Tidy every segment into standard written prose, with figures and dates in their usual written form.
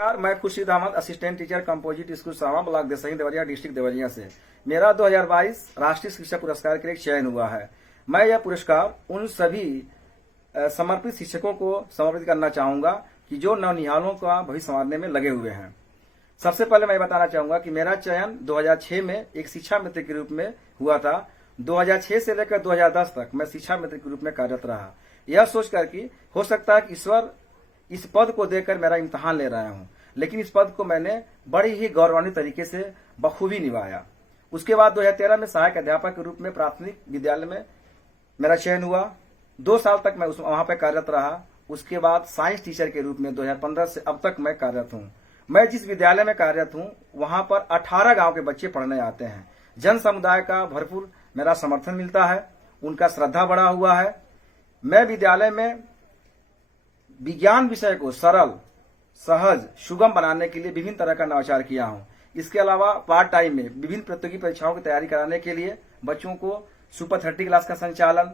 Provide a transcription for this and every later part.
मैं Khurshid Ahmad, assistant teacher composite school Sawa, block Desahi Deoria, district Deoria से। मेरा 2022 राष्ट्रीय शिक्षक पुरस्कार के लिए चयन हुआ है। मैं यह पुरस्कार उन सभी समर्पित शिक्षकों को समर्पित करना चाहूंगा कि जो नवनिहालों का भविष्य संवारने में लगे हुए हैं। सबसे पहले मैं बताना चाहूंगा कि मेरा चयन 2006 में एक शिक्षा मित्र के रूप में हुआ था। 2006 से लेकर 2010 तक मैं शिक्षा मित्र के रूप में कार्यरत रहा, यह सोचकर कि हो सकता है कि ईश्वर इस पद को देकर मेरा इम्तहान ले रहा हूं, लेकिन इस पद को मैंने बड़ी ही गौरवान्वित तरीके से बखूबी निभाया। उसके बाद 2013 में सहायक अध्यापक के रूप में प्राथमिक विद्यालय में मेरा चयन हुआ। 2 साल तक मैं वहां पर कार्यरत रहा। उसके बाद साइंस टीचर के रूप में 2015 से अब तक मैं कार्यरत हूं। मैं जिस विद्यालय में कार्यरत हूं वहां पर 18 गांव के बच्चे पढ़ने आते हैं। जन समुदाय का भरपूर मेरा समर्थन मिलता है, उनका श्रद्धा बढ़ा हुआ है। मैं विद्यालय में विज्ञान विषय को सरल, सहज, सुगम बनाने के लिए विभिन्न तरह का नवाचार किया हूं। इसके अलावा पार्ट टाइम में विभिन्न प्रतियोगी परीक्षाओं की तैयारी कराने के लिए बच्चों को सुपर 30 क्लास का संचालन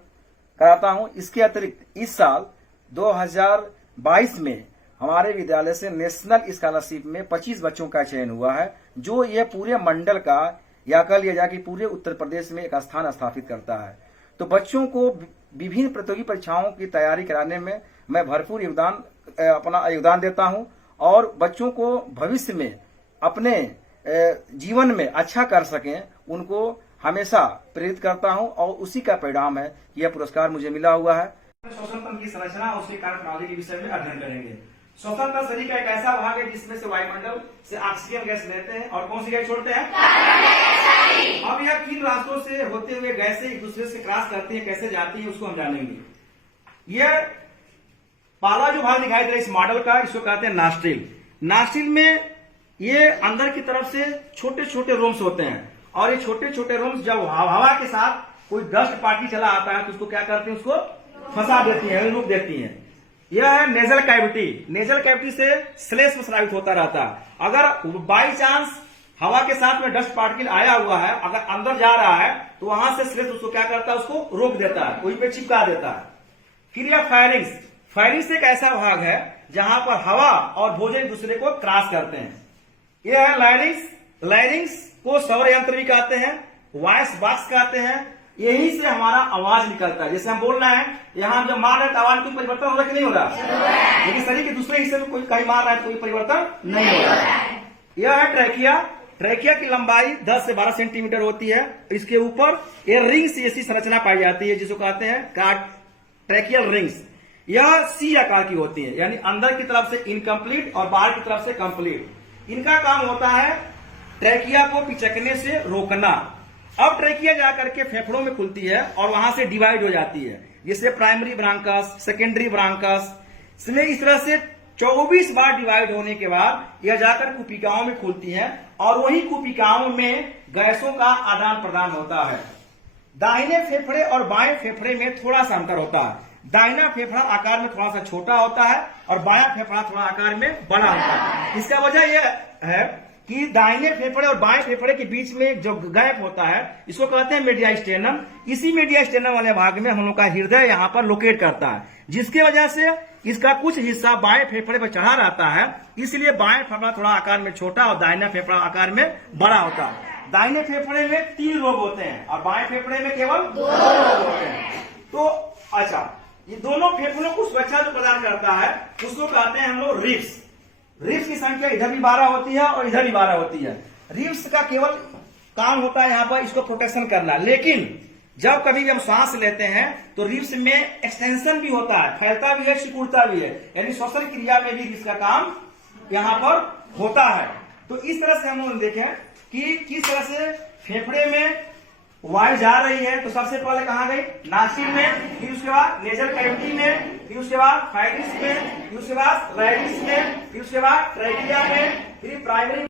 कराता हूं। इसके अतिरिक्त इस साल 2022 में हमारे विद्यालय से नेशनल स्कॉलरशिप में 25 बच्चों का चयन हुआ है, जो यह पूरे मंडल का या कह लिया जाए कि पूरे उत्तर प्रदेश में एक स्थान स्थापित करता है। तो बच्चों को विभिन्न प्रतियोगी परीक्षाओं की तैयारी कराने में मैं भरपूर अपना योगदान देता हूं और बच्चों को भविष्य में अपने जीवन में अच्छा कर सकें, उनको हमेशा प्रेरित करता हूं और उसी का परिणाम है कि यह पुरस्कार मुझे मिला हुआ है। श्वसन तंत्र की संरचना और उसके कार्य प्रणाली के विषय में अध्ययन करेंगे। श्वसन तंत्र शरीर का एक ऐसा भाग है जिसमें से वायुमंडल से ऑक्सीजन गैस लेते हैं और कौन सी गैस छोड़ते हैं? अब यह किन रास्तों से होते हुए गैसें एक दूसरे से क्रॉस करती हैं, कैसे जाती हैं, उसको हम जानेंगे। यह पहला जो भाग दिखाई दे रहा है इस मॉडल का, इसको कहते हैं नॉस्ट्रिल। नॉस्ट्रिल में ये अंदर की तरफ से छोटे छोटे रोम्स होते हैं और ये छोटे छोटे रोम्स जब हवा के साथ कोई डस्ट पार्टी चला आता है तो उसको क्या करते हैं, उसको फंसा देती है, रोक देती है। यह है नेजल कैविटी। नेजल कैविटी से श्लेष्म स्रावित होता रहता है। अगर बाई चांस हवा के साथ में डस्ट पार्टिकल आया हुआ है, अगर अंदर जा रहा है तो वहां से श्लेष्म उसको क्या करता है, उसको रोक देता है, वहीं पे चिपका देता है। फिर यह फायरिंग्स। फायरिंग्स एक ऐसा भाग है जहां पर हवा और भोजन एक दूसरे को क्रॉस करते हैं। यह है लायरिंग्स। लायरिंग्स को सौर यंत्र भी कहते हैं, वॉइस बॉक्स कहते हैं। यही से हमारा आवाज निकलता है। जैसे हम बोल रहे हैं, यहाँ हम जब मार रहे हैं तो आवाज कोई परिवर्तन हो रहा है कि नहीं हो रहा? लेकिन शरीर के दूसरे हिस्से में कोई कहीं मार रहा है तो कोई परिवर्तन नहीं हो रहा है। यह है ट्रैकिया। ट्रैकिया की लंबाई 10 से 12 सेंटीमीटर होती है। इसके ऊपर ये रिंग्स जैसी संरचना पाई जाती है जिसको कहते हैं ट्रैकियल रिंग्स। यह सी आकार की होती है, यानी अंदर की तरफ से इनकम्प्लीट और बाहर की तरफ से कंप्लीट। इनका काम होता है ट्रैकिया को पिचकने से रोकना। अब ट्रैकिया जाकर के फेफड़ों में खुलती है और वहां से डिवाइड हो जाती है, जैसे प्राइमरी ब्रांकस, सेकेंडरी ब्रांकस। इसमें इस तरह से 24 बार डिवाइड होने के बाद यह जाकर कुपिकाओं में खुलती है और वही कुपिकाओं में गैसों का आदान प्रदान होता है। दाहिने फेफड़े और बाएं फेफड़े में थोड़ा सा अंतर होता है। दाहिना फेफड़ा आकार में थोड़ा सा छोटा होता है और बायां फेफड़ा थोड़ा आकार में बड़ा होता है। इसका वजह यह है कि दाहिने फेफड़े और बाएं फेफड़े के बीच में जो गैप होता है इसको कहते हैं मीडियास्टेनम। इसी मीडियास्टेनम वाले भाग में हम लोग का हृदय यहाँ पर लोकेट करता है, जिसकी वजह से इसका कुछ हिस्सा बाएं फेफड़े पर चढ़ा रहता है। इसलिए बाएं फेफड़ा थोड़ा आकार में छोटा और दाहिना फेफड़ा आकार में बड़ा होता है। दाहिने फेफड़े में 3 लोब होते हैं और बाएं फेफड़े में केवल 2 लोब होते हैं। तो अच्छा, ये दोनों फेफड़ों को सुरक्षा जो प्रदान करता है उसको कहते हैं हम लोग रिब्स। रिब्स की संख्या इधर भी 12 होती है और इधर भी 12 होती है। रिब्स का केवल काम होता है यहाँ पर इसको प्रोटेक्शन करना, लेकिन जब कभी भी हम सांस लेते हैं तो रिब्स में एक्सटेंशन भी होता है, फैलता भी है, सिकुड़ता भी है, यानी श्वसन क्रिया में भी रिब्स का काम यहाँ पर होता है। तो इस तरह से हम लोग देखें कि किस तरह से फेफड़े में वायु जा रही है। तो सबसे पहले कहाँ गई? नासिक में, फिर उसके बाद नेजल कैविटी में, फिर उसके बाद फायरिंग्स में, फिर उसके बाद लायरिंग्स में, फिर उसके बाद ट्रैकिया में, फिर प्राइमरी